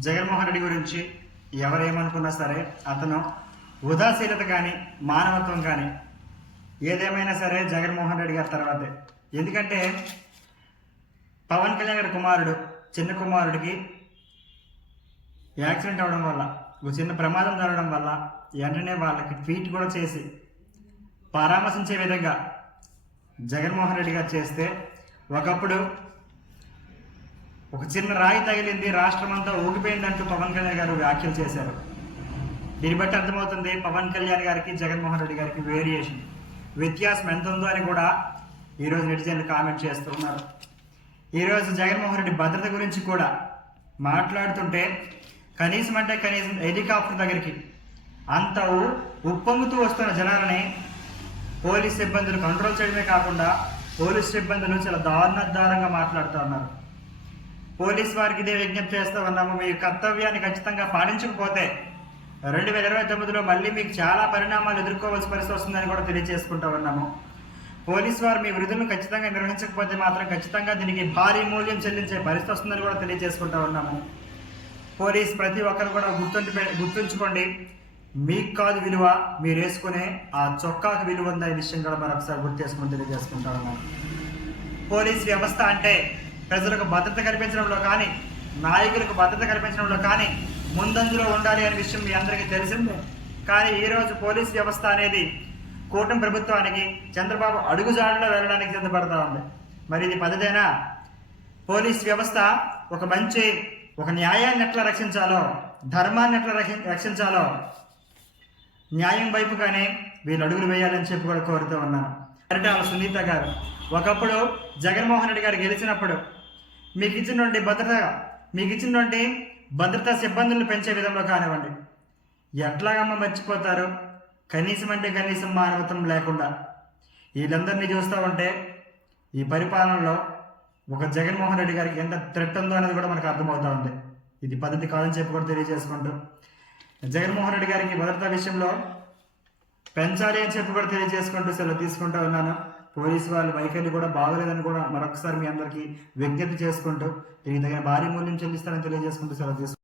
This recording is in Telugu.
జగన్మోహన్ రెడ్డి గురించి ఎవరేమనుకున్నా సరే అతను ఉదాసీనత కానీ మానవత్వం కానీ ఏదేమైనా సరే జగన్మోహన్ రెడ్డి గారి తర్వాతే. ఎందుకంటే పవన్ కళ్యాణ్ గారి కుమారుడు చిన్న కుమారుడికి యాక్సిడెంట్ అవడం వల్ల ఒక చిన్న ప్రమాదం జరగడం వల్ల వెంటనే వాళ్ళకి ట్వీట్ కూడా చేసి పరామర్శించే విధంగా జగన్మోహన్ రెడ్డి గారు చేస్తే ఒకప్పుడు ఒక చిన్న రాయి తగిలింది రాష్ట్రం అంతా ఊగిపోయిందంటూ పవన్ కళ్యాణ్ గారు వ్యాఖ్యలు చేశారు. దీన్ని బట్టి అర్థమవుతుంది పవన్ కళ్యాణ్ గారికి జగన్మోహన్ రెడ్డి గారికి వేరియేషన్. వ్యత్యాసం ఎంత ఉందో అని కూడా ఈరోజు నెటిజన్లు కామెంట్ చేస్తూ ఉన్నారు. ఈరోజు జగన్మోహన్ రెడ్డి భద్రత గురించి కూడా మాట్లాడుతుంటే కనీసం అంటే కనీసం హెలికాప్టర్ దగ్గరికి అంత ఉప్పొంగుతూ వస్తున్న జనాలని పోలీస్ సిబ్బందులు కంట్రోల్ చేయడమే కాకుండా పోలీస్ సిబ్బందులు చాలా దారుణోద్ధారంగా మాట్లాడుతూ ఉన్నారు. పోలీస్ వారికి ఇదే విజ్ఞప్తి చేస్తూ ఉన్నాము. మీ కర్తవ్యాన్ని ఖచ్చితంగా పాటించకపోతే రెండు వేల ఇరవై తొమ్మిదిలో మళ్ళీ మీకు చాలా పరిణామాలు ఎదుర్కోవాల్సి పరిస్థితి వస్తుందని కూడా తెలియజేసుకుంటూ ఉన్నాము. పోలీస్ వారు మీ విధులను ఖచ్చితంగా నిర్వహించకపోతే మాత్రం ఖచ్చితంగా దీనికి భారీ మూల్యం చెల్లించే పరిస్థితి వస్తుందని కూడా తెలియజేసుకుంటూ ఉన్నాము. పోలీస్ ప్రతి ఒక్కరు కూడా గుర్తుండి గుర్తుంచుకోండి. మీకు కాదు విలువ మీరు వేసుకునే ఆ చొక్కాకు విలువ ఉందనే విషయం కూడా మరొకసారి గుర్తు చేసుకుని తెలియజేసుకుంటా ఉన్నాము. పోలీస్ వ్యవస్థ అంటే ప్రజలకు భద్రత కల్పించడంలో కానీ నాయకులకు భద్రత కల్పించడంలో కానీ ముందంజలో ఉండాలి అనే విషయం మీ అందరికీ తెలిసిందే. కానీ ఈరోజు పోలీస్ వ్యవస్థ అనేది కూటమి ప్రభుత్వానికి చంద్రబాబు అడుగుజాడలో వెళ్ళడానికి సిద్ధపడతా ఉంది. మరి ఇది పద్ధతేనా? పోలీస్ వ్యవస్థ ఒక మంచి ఒక న్యాయాన్ని ఎట్లా రక్షించాలో ధర్మాన్ని ఎట్లా రక్షి- రక్షించాలో న్యాయం వైపుగానే వీళ్ళు అడుగులు వేయాలని చెప్పి కూడా కోరుతూ ఉన్నాను. పరిటాల సునీత గారు ఒకప్పుడు జగన్మోహన్ రెడ్డి గారు గెలిచినప్పుడు మీకు ఇచ్చినటువంటి భద్రత మీకు ఇచ్చినటువంటి భద్రతా సిబ్బందులను పెంచే విధంలో కానివ్వండి. ఎట్లాగమ్మ మర్చిపోతారు? కనీసం అంటే కనీసం మానవత్వం లేకుండా. వీళ్ళందరినీ చూస్తూ ఉంటే ఈ పరిపాలనలో ఒక జగన్మోహన్ రెడ్డి గారికి ఎంత థ్రెట్ ఉందో అనేది కూడా మనకు అర్థమవుతూ ఉంది. ఇది పద్ధతి కాదని చెప్పి కూడా తెలియజేసుకుంటూ. జగన్మోహన్ రెడ్డి గారికి భద్రతా విషయంలో పెంచాలి అని చెప్పి కూడా తెలియజేసుకుంటూ సెలవు తీసుకుంటూ ఉన్నాను. పోలీసు వాళ్ళ వైఖరి కూడా బాగలేదని కూడా మరొకసారి మీ అందరికీ విజ్ఞప్తి చేసుకుంటూ దీనికి తగిన భారీ మూల్యం చెల్లిస్తారని తెలియజేసుకుంటూ సెలవు తీసుకుంటాను